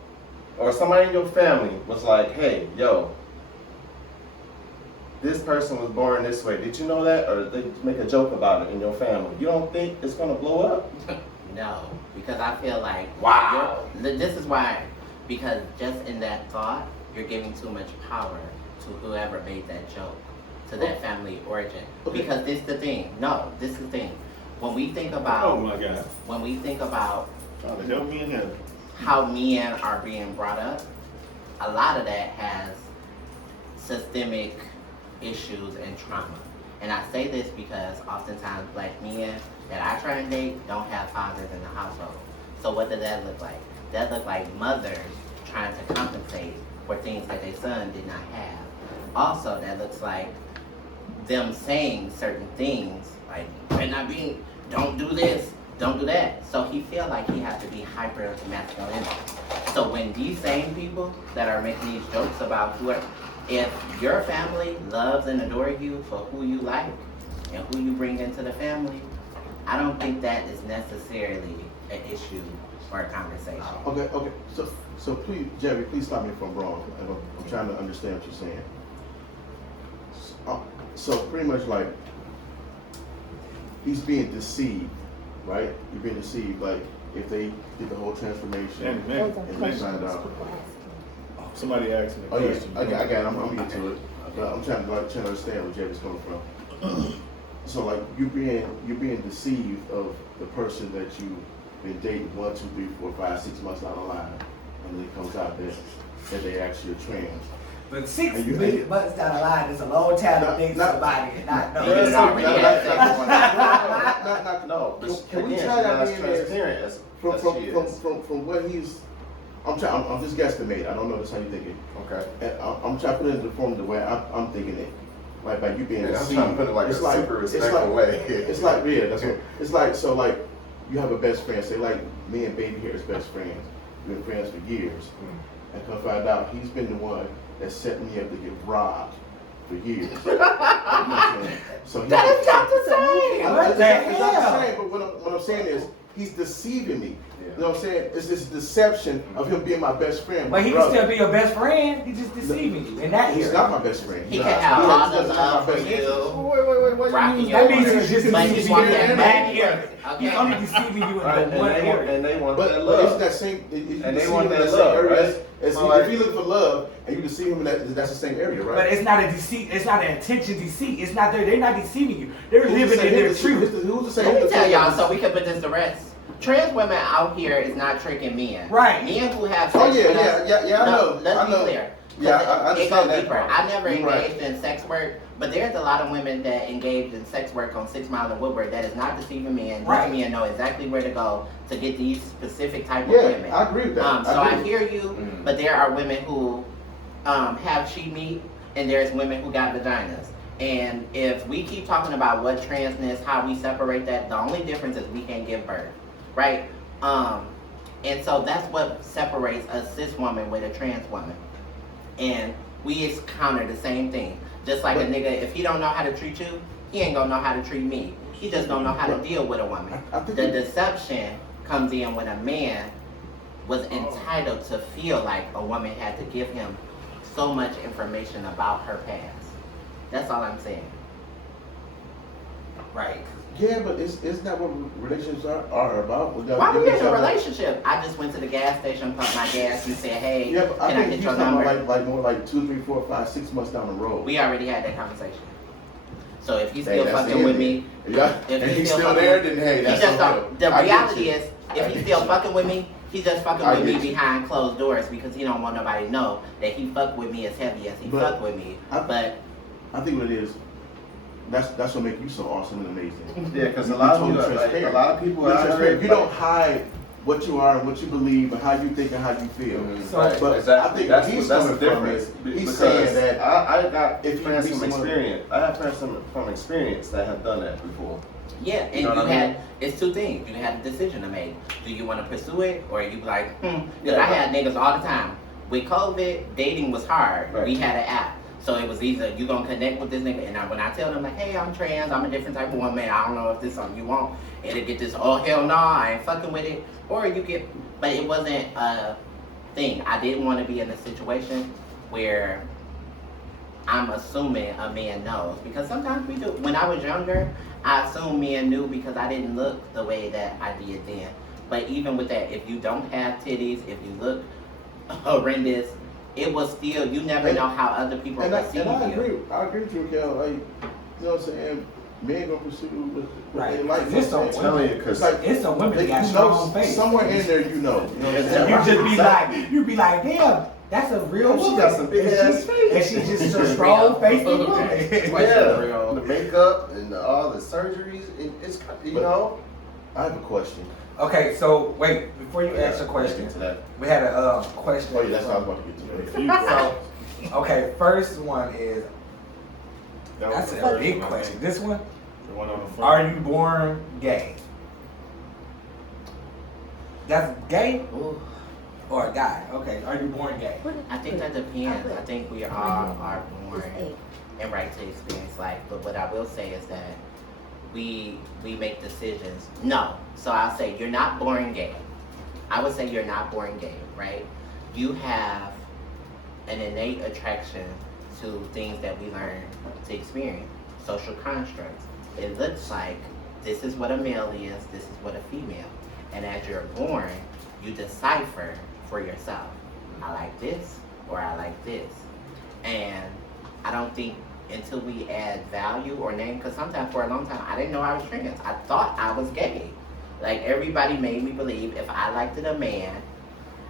or somebody in your family was like, hey, yo, this person was born this way, did you know that? Or they make a joke about it in your family, you don't think it's going to blow up? no, because I feel like Wow. this is why, because just in that thought, you're giving too much power to whoever made that joke, to that family origin. Okay. Because this the thing. No, this is the thing. When we think about, Oh my God. when we think about Trying to help me in heaven. how men are being brought up, a lot of that has systemic issues and trauma. And I say this because oftentimes black men that I try and date don't have fathers in the household. So what does that look like? That look like mothers trying to compensate for things that their son did not have. Also, that looks like them saying certain things like, "You're not being, don't do this, don't do that." So he feel like he has to be hyper masculine. So when these same people that are making these jokes about whoever, if your family loves and adores you for who you like and who you bring into the family, I don't think that is necessarily an issue or a conversation. Okay. So please, Jerry, please stop me if I'm wrong. I'm trying to understand what you're saying. So pretty much like he's being deceived, right? You're being deceived. Like if they did the whole transformation And and man, they find out. somebody asked me a Oh yeah, question. I got it. I'm getting to it. But I'm trying to understand where Jerry's coming from. So like you're being deceived of the person that you've been dating 1, 2, 3, 4, 5, 6 months down the line, and then it comes out that they actually are trans. But 6 And you- months down the line is a long time to date Not- somebody and not know. Yeah, it. already had sex with Not- No, but Can we again, try she's that not as being as- transparent as she is. from what he's, I'm just guesstimating. I don't know that's how you think it. Okay. And I'm trying to put it in the form of the way I'm thinking it. Like by you being Yeah, I'm deceived. trying to put it like a super respectful way. It's like yeah, that's what it's like. So like you have a best friend. Say like me and Baby here is best friends. We've been friends for years. And come find out he's been the one that set me up to get robbed for years. You know what I'm saying? So That is not the same. It's not the same, but what I'm saying is, he's deceiving me. Yeah. You know what I'm saying? It's this deception of him being my best friend. But my he brother. can still be your best friend. He's just deceiving you in that He's area. not my best friend. He He's can not- have he all doesn't the have my love for best interest. you. Wait. Rocking That your means he's just but deceiving he's you want in that that money. area. He's Okay. only deceiving you in Right, the one area. and they want But that isn't love. that same? And they want that same love, area right? as So if you look for love and you deceive him, that's the same area, right? But it's not a deceit. It's not an intention deceit. It's not there. They're not deceiving you. They're Who's to living say in their who's truth. Who's to say? Let me tell y'all so we can put this to rest. Trans women out here is not tricking men. Right. Men who have Oh sex yeah, with us. yeah. I know. Let's I be know. clear. Yeah, I It goes understand that deeper. part. I never You're engaged right. in sex work, but there's a lot of women that engage in sex work on 6 Mile and Woodward that is not deceiving men. Right. These men know exactly where to go to get these specific type of Yeah, women. I agree with that. So I agree. hear you, but there are women who have she meat, and there's women who got vaginas. And if we keep talking about what transness, how we separate that, the only difference is we can't give birth, right? And so that's what separates a cis woman with a trans woman. And we encounter the same thing. Just like a nigga, if he don't know how to treat you, he ain't gonna know how to treat me. He just don't know how to deal with a woman. I think The deception comes in when a man was entitled to feel like a woman had to give him so much information about her past. That's all I'm saying. Right. Yeah, but it's not what relationships are about. Why were you in a relationship? I just went to the gas station, pumped my gas, and said, hey, Yeah, but I can I think get he's your talking number? about like more like 2, 3, 4, 5, 6 months down the road. We already had that conversation. So if he's Hey, still that's fucking the with end. me, Yeah, if and he's he's still still fucking there, with- then hey, he that's just on don't. him. The I get reality you. is, I if he's get still you. fucking with me, he's just fucking I with me get you. behind closed doors because he don't want nobody to know that he fuck with me as heavy as he But fuck with me. But I think what it is, that's what makes you so awesome and amazing. Yeah, because a You're lot of totally people, transparent. a lot of people You're out transparent. here, You don't hide what you are and what you believe and how you think and how you feel. Mhm. So- Right, But exactly. I think that's what he's that's coming the from difference. is he's Because saying that I got if you friends meet from someone- experience. I have friends from experience that have done that before. yeah, and You know you what I had mean? it's two things. You had a decision to make. Do you want to pursue it or you be like, Because Yeah, I right. had niggas all the time. With COVID, dating was hard. Right. We had an app. So it was either you gonna connect with this nigga, and when I tell them like, hey, I'm trans, I'm a different type of woman, I don't know if this is something you want, and it get this, oh hell no, I ain't fucking with it, or you get, but it wasn't a thing. I didn't want to be in a situation where I'm assuming a man knows, because sometimes we do. When I was younger, I assumed men knew because I didn't look the way that I did then. But even with that, if you don't have titties, if you look horrendous, it was still, you never know how other people And I perceive you. agree with you, Kel. Like, you know what I'm saying? Men gonna pursue what Right. they like. It's I'm a saying? telling you, It's 'cause like It's some women that got you know, strong face. somewhere in there, you know. You know what I'm And saying? you just be like, damn, that's a real She woman. got some big And ass face. And she's just a strong face woman. Yeah, the makeup and all the surgeries, it's you But- know. I have a question. Okay, so wait, before you ask your question, To that. we had a question. Oh yeah, that's what I was about to get to. So, okay, first one is, That was that's the a first big one, I question. think. This one, The one on the front. are you born gay? That's gay Ooh, or a guy? Okay, are you born gay? I think that depends. I think we all are born and right to experience life. But what I will say is that we make decisions. No. So I'll say you're not born gay. I would say you're not born gay, right? You have an innate attraction to things that we learn to experience, social constructs. It looks like this is what a male is, this is what a female. And as you're born, you decipher for yourself. I like this or I like this. And I don't think until we add value or name, because sometimes for a long time I didn't know I was trans. I thought I was gay. Like everybody made me believe if I liked a man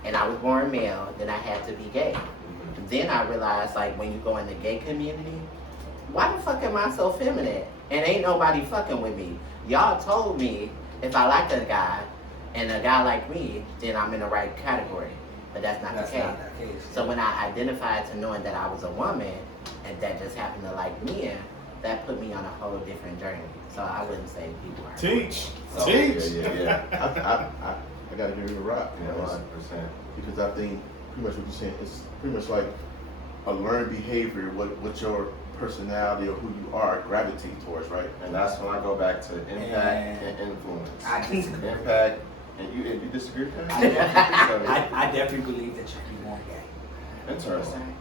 and I was born male, then I had to be gay. Then I realized like when you go in the gay community, why the fuck am I so feminine? And ain't nobody fucking with me. Y'all told me if I liked a guy and a guy like me, then I'm in the right category. But that's not That's the case. not the case. So when I identified to knowing that I was a woman and that just happened to like men, that put me on a whole different journey. So I wouldn't say people are. Teach. So- Teach. Yeah. I gotta give you a rock. Yeah, Because- 100%. because I think pretty much what you're saying is pretty much like a learned behavior, what your personality or who you are gravitate towards, right? And that's when I go back to impact and influence. I disagree. Impact, and you disagree with that? I definitely believe that you can be born gay. Interesting.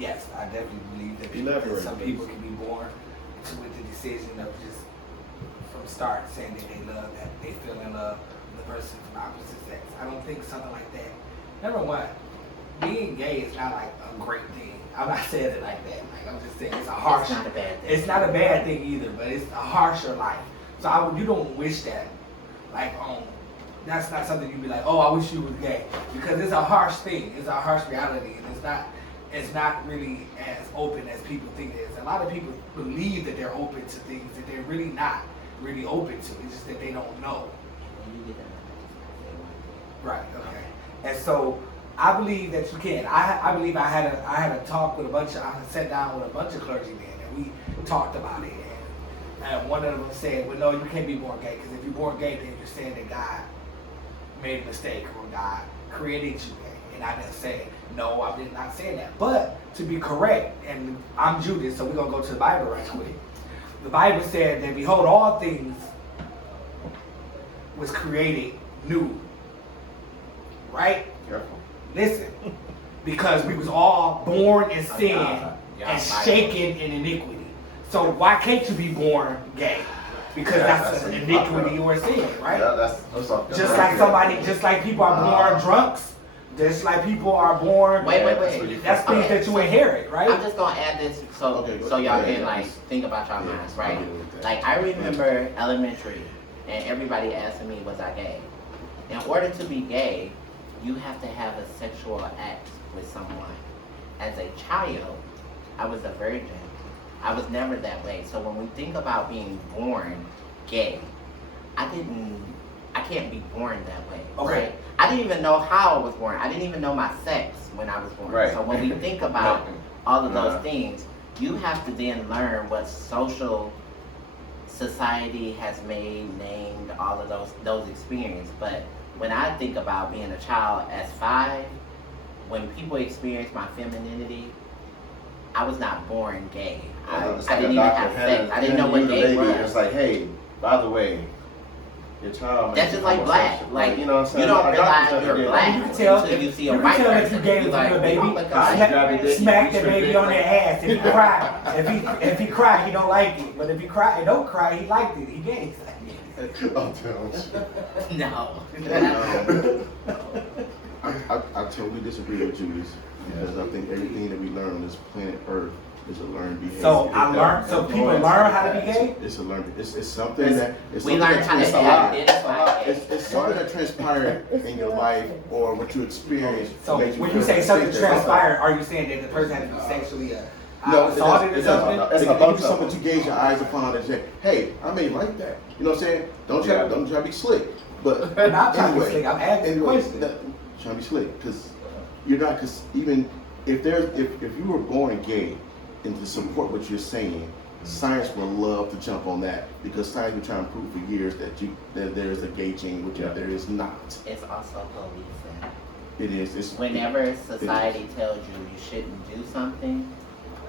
Yes, I definitely believe that, Elaborate, some please. people can be born with the decision of just from start saying that they love, that they feel in love with the person from opposite sex. I don't think something like that. Number one, being gay is not like a great thing. I'm not saying it like that. Like I'm just saying it's a harsh. It's not a bad thing. It's not a bad thing either, but it's a harsher life. So you don't wish that. Like that's not something you'd be like, oh, I wish you was gay, because it's a harsh thing. It's a harsh reality, and it's not really as open as people think it is. A lot of people believe that they're open to things that they're really not really open to. It's just that they don't know. Right. Okay. And so I believe that you can. I believe I had a talk with I sat down with a bunch of clergymen, and we talked about it. And one of them said, well, no, you can't be born gay, because if you're born gay, then you're saying that God made a mistake or God created you gay. And I didn't say, no, I did not say that. But to be correct, and I'm Judas, so we're going to go to the Bible right quick. The Bible said that, behold, all things was created new. Right? Careful. Listen, because we was all born in sin and shaken in iniquity. So why can't you be born gay? Because that's an iniquity or a sin, right? Yeah, that's Just like people are born drunks, just like people are born. Wait. That's things that you inherit, right? I'm just gonna add this so y'all can like think about y'all minds, right? Like I remember elementary, and everybody asking me, was I gay? In order to be gay, you have to have a sexual act with someone. As a child, I was a virgin. I was never that way. So when we think about being born gay, I can't be born that way, right? I didn't even know how I was born. I didn't even know my sex when I was born. Right. So when we think about all of those things, you have to then learn what society has named all of those experiences. But when I think about being a child as 5, when people experience my femininity, I was not born gay. I didn't even have sex. I didn't know what gay was. It's like, hey, by the way, your child. That's just like black. Like, you know what I'm saying? You don't realize you're black You can tell until you see a you white can tell person. if you gay You're to a baby. oh my God. Smack that baby on their ass. If he cry, if he cry, he don't like it. But if he cry, don't cry, he liked it. He gay. I'm telling you. No. I totally disagree with Judas, because I think everything that we learn on this planet Earth is a learned behavior. So people learn how to be gay? It's a learned. It's something that. We learn how to identify gay. It's something that transpired in your life or what you experienced. So when you say something transpired, are you saying that the person had to be sexually assaulted or something? It's about something you gauge your eyes upon and say, hey, I may like that. You know what I'm saying? Don't try to be slick. But I'm not trying to be anyway, slick. I'm asking a question. Trying to be slick, because you're not. Because even if you were born gay, and to support what you're saying, science would love to jump on that, because science been trying to prove for years that there is a gay gene, which there is not. It's also policing. It is. Whenever society tells you you shouldn't do something,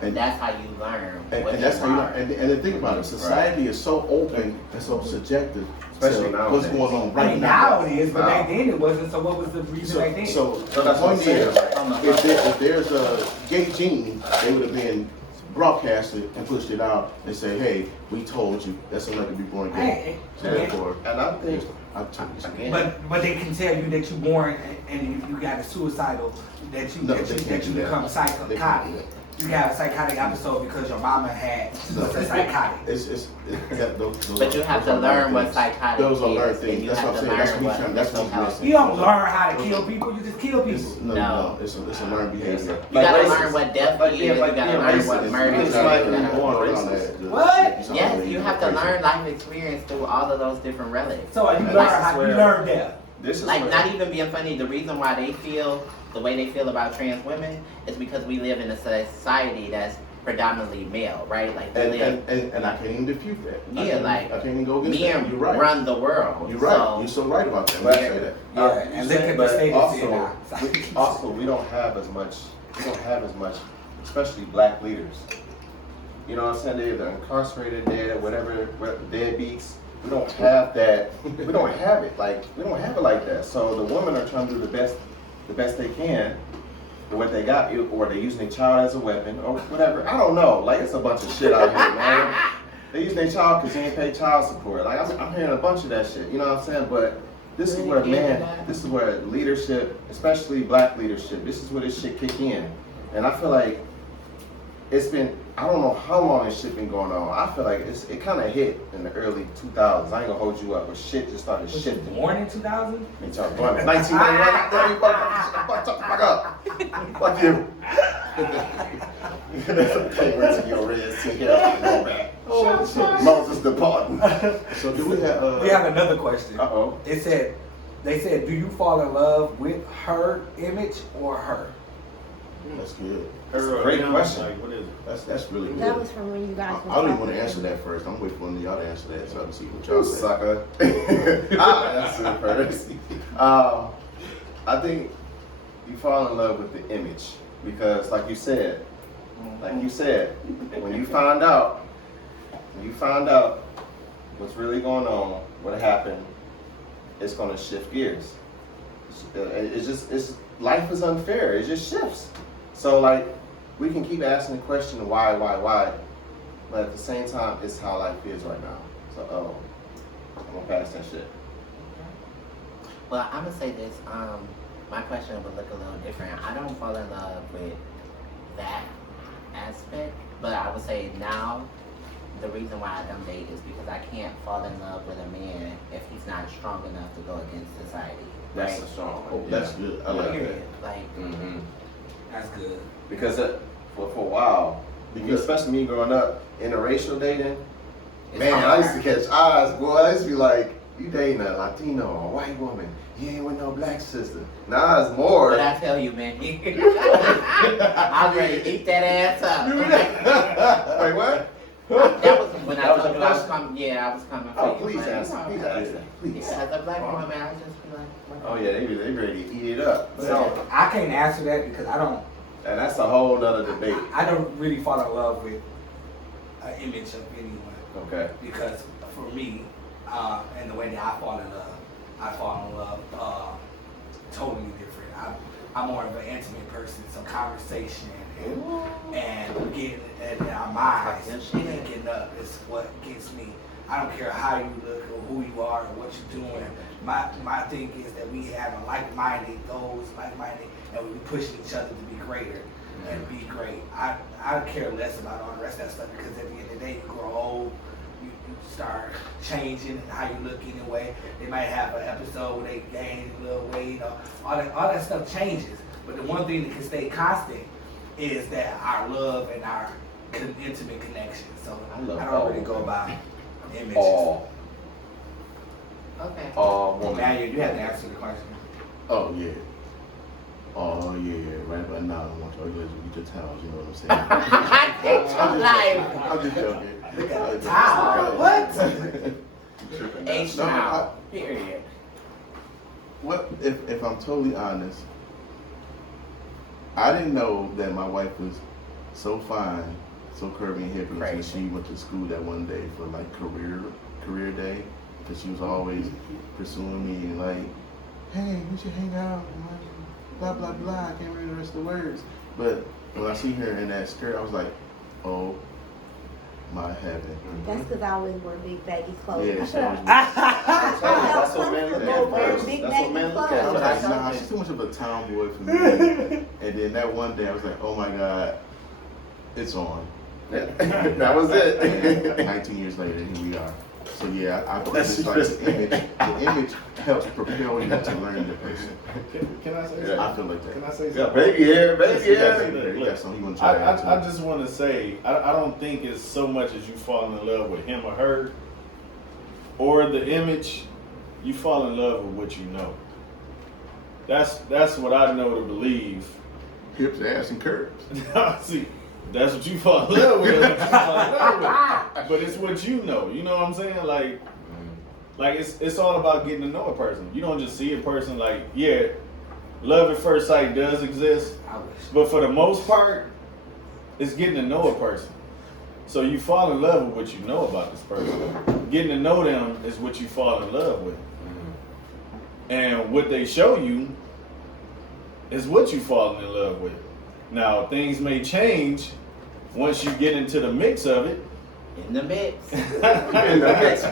and that's how you learn. And that's how you learn. And the thing about it, society is so open and so subjective. Especially to what's going on right now it is, but back then it wasn't. So what was the reason back then? So that's the what point I'm saying. is, if there's a gay gene, they would have been broadcasted and pushed it out and say, hey, we told you that's not to be born gay. So therefore, and I think, but they can tell you that you're born and you got a suicidal, that you become psychotic. You have a psychotic episode because your mama had a psychotic. But you have to learn what psychotic is. Those are learned things. You That's have what to I'm saying. learn That's what what he's missing. You don't learn how to kill people. You just kill people. No. It's a learned behavior. You gotta learn what death is. You gotta learn what murder is. What? Yes, you have to learn life experience through all of those different relics. So you learn death. Like, not even being funny, the reason why they feel the way they feel about trans women is because we live in a society that's predominantly male, right? Like, and I can't even dispute that. Yeah, I can't even go against men that. You're right. run the world. You're right. You're so right about that. But, Say that. And look at the state it's in now. Also, we don't have as much especially black leaders. You know what I'm saying? They're either incarcerated, dead, whatever, deadbeats. We don't have that. We don't have it. Like, we don't have it like that. So the women are trying to do the best they can with what they got, or they're using their child as a weapon, or whatever. I don't know. Like, it's a bunch of shit out here, man. They use their child because they ain't pay child support. Like, I'm hearing a bunch of that shit. You know what I'm saying? But this is where, man, this is where leadership, especially black leadership, this is where this shit kick in. And I feel like it's been, I don't know how long this shit been going on. I feel like it kind of hit in the early 2000s. I ain't gonna hold you up, but shit just started shifting. Born in 2000? 1991, fuck up. Fuck you. Paper to your red go back. Moses the pardon. So do we have? We have another question. Uh-oh. They said, do you fall in love with her image or her? That's good. That's a great question. Like, what is it? That's really good. That was from when you guys were I don't even want talking. to answer that first. I'm waiting for one of y'all to answer that so I can see what y'all You say. sucker. I'll answer it first. I think you fall in love with the image because, like you said, when you find out what's really going on, what happened, it's gonna shift gears. It's life is unfair. It just shifts. So like, we can keep asking the question why, but at the same time, it's how life is right now. So I'm gonna pass that shit. Well, I'm gonna say this. My question would look a little different. I don't fall in love with that aspect, but I would say now the reason why I don't date is because I can't fall in love with a man if he's not strong enough to go against society. That's right? a strong Oh, one. that's good. I like that. Like, Mm-hmm. That's good. Because for a while, especially me growing up, interracial dating, man, I used to catch eyes, boy. I used to be like, you dating a Latino or a white woman. You ain't with no black sister. Nah, it's more. what I tell you, man. I'm ready to eat that ass up. Wait, what? That was when I That was told the you I was question? coming. Yeah, I was coming for Oh, you. please Like, answer. you know, Please answer. Please. Yeah, as a black woman, I just be like, Oh yeah, they ready to eat it up. So I can't answer that because I don't. And that's a whole nother debate. I don't really fall in love with an image of anyone Okay. because for me, and the way that I fall in love totally different. I'm more of an intimate person, so conversation and getting in our minds and getting up is what gets me. I don't care how you look or who you are or what you're doing. My thing is that we have a like-minded goals, and we pushing each other to be greater and be great. I care less about all the rest of that stuff because at the end of the day, you grow old, you start changing how you look anyway. They might have an episode where they gain a little weight, all that stuff changes. But the one thing that can stay constant is that our love and our intimate connection. So I don't really go by images. okay. Woman. Manuel, you have to answer the question. Oh yeah. Right about now, I don't want y'all to get your towels. You know what I'm saying? I'm just joking. Towel? What? H No, now. Period. What if I'm totally honest? I didn't know that my wife was so fine, so curvy and hippie until she went to school that one day for like career day, because she was always pursuing me and like, hey, we should hang out, and like, blah blah blah. I can't remember the rest of the words, but when I see her in that skirt, I was like, oh my heaven. That's because I always wear big baggy clothes. Yeah, she always That's what men look at first. Big That's what men look I was at. like, nah, she's too much of a tomboy for me. And then that one day I was like, oh my God, it's on. That was it. 19 years later, here we are. So yeah, I feel it's like the image helps propel you to learn the person. Can I say Yeah. something? I feel like Can that. I say Yeah, something? baby hair, baby You hair. got something you want to try to add to I it? just want to say, I don't think it's so much as you falling in love with him or her, or the image. You fall in love with what you know. That's what I know to believe. Hips, ass, and curves. See, that's what you fall in love with. That's what you fall in love with. But it's what you know. You know what I'm saying? Like it's all about getting to know a person. You don't just see a person like, yeah, love at first sight does exist, I wish. but for the most part, is getting to know a person. So you fall in love with what you know about this person. Getting to know them is what you fall in love with. And what they show you is what you fall in love with. Now, things may change once you get into the mix of it. In the mix. In the mix.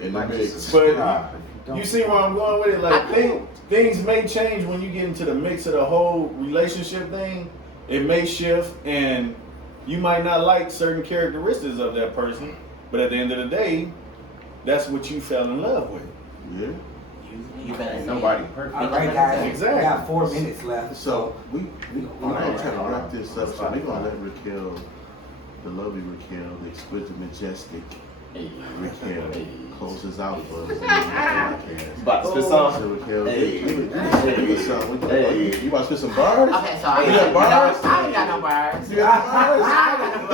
In the mix. But you see where I'm going with it? Like, things may change when you get into the mix of the whole relationship thing. It may shift, and you might not like certain characteristics of that person. But at the end of the day, that's what you fell in love with. Yeah. You better Ain't say nobody it. perfect. All right, guys. Exactly. We got 4 minutes left. So we All right, I'm trying to all wrap right. this up. So we're gonna let Raquel, the lovely Raquel, the exquisite, majestic Raquel, close us out for us. About to spit So some? Raquel, Hey. give us some. Hey. You about to spit some bars? Okay, so I You got bars? ain't got no bars. You got bars? I ain't got no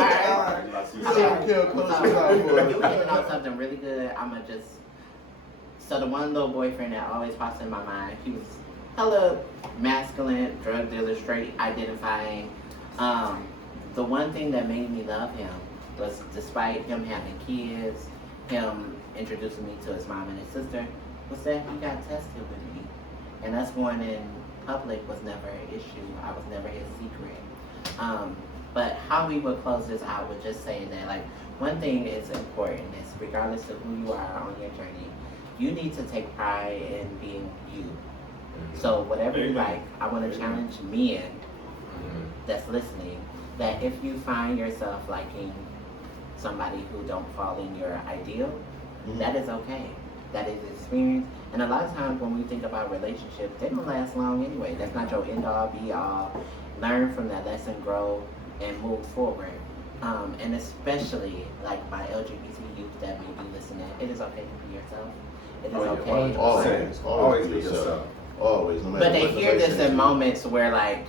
bars. So Raquel, close us out for You us. hitting on something really good. I'ma just. So the one little boyfriend that always pops in my mind, he was hella masculine, drug dealer, straight identifying. The one thing that made me love him was, despite him having kids, him introducing me to his mom and his sister, was that he got tested with me. And us going in public was never an issue. I was never his secret. But how we would close this out would just say that, like, one thing is important is, regardless of who you are on your journey, you need to take pride in being you. So whatever you like, I want to challenge men that's listening, that if you find yourself liking somebody who don't fall in your ideal, that is okay. That is experience. And a lot of times when we think about relationships, they don't last long anyway. That's not your end all be all. Learn from that lesson, grow, and move forward. And especially like my LGBT youth that may be listening, it is okay to be yourself. It is okay. Always be yourself. Always, no matter But they what the hear this relationship in is. moments where, like,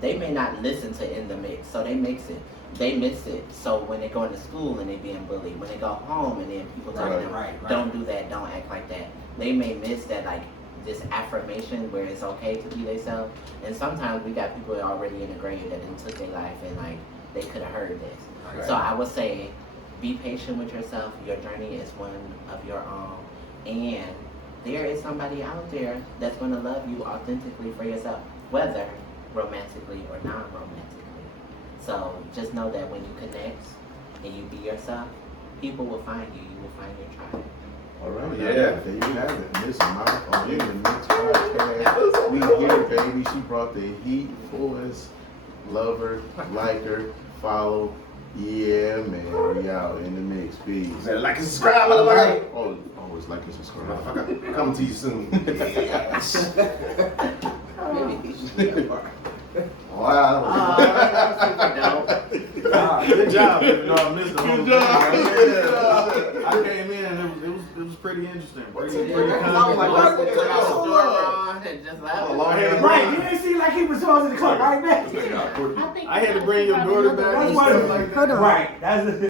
they may not listen to In the Mix, so they mix it. They miss it. So when they go into school and they being bullied, when they go home and then people telling them, Right. don't do that, don't act like that, they may miss that, like, this affirmation where it's okay to be themselves. And sometimes we got people already in the grave that done took their life and, like, they could have heard this. Right. So I would say, be patient with yourself. Your journey is one of your own. And there is somebody out there that's going to love you authentically for yourself, whether romantically or non-romantically. So just know that when you connect and you be yourself, people will find you. You will find your tribe. All right, Yeah. there you have it. Miss Mouthy on In the Mix podcast. We here, baby. She brought the heat for us. Love her, like her, follow. Yeah, man. We out in the mix. Peace. Better like and subscribe, motherfucker. Oh, always like and subscribe. Motherfucker, coming to you soon. Wow. Good job, even though I missed the whole Good thing. job. Good Yeah. job. I came in and it was pretty interesting. Pretty Like, comical. Just laugh. Right, you didn't seem like he was supposed to come right back. I had to bring your daughter back and stuff like that. Right, that's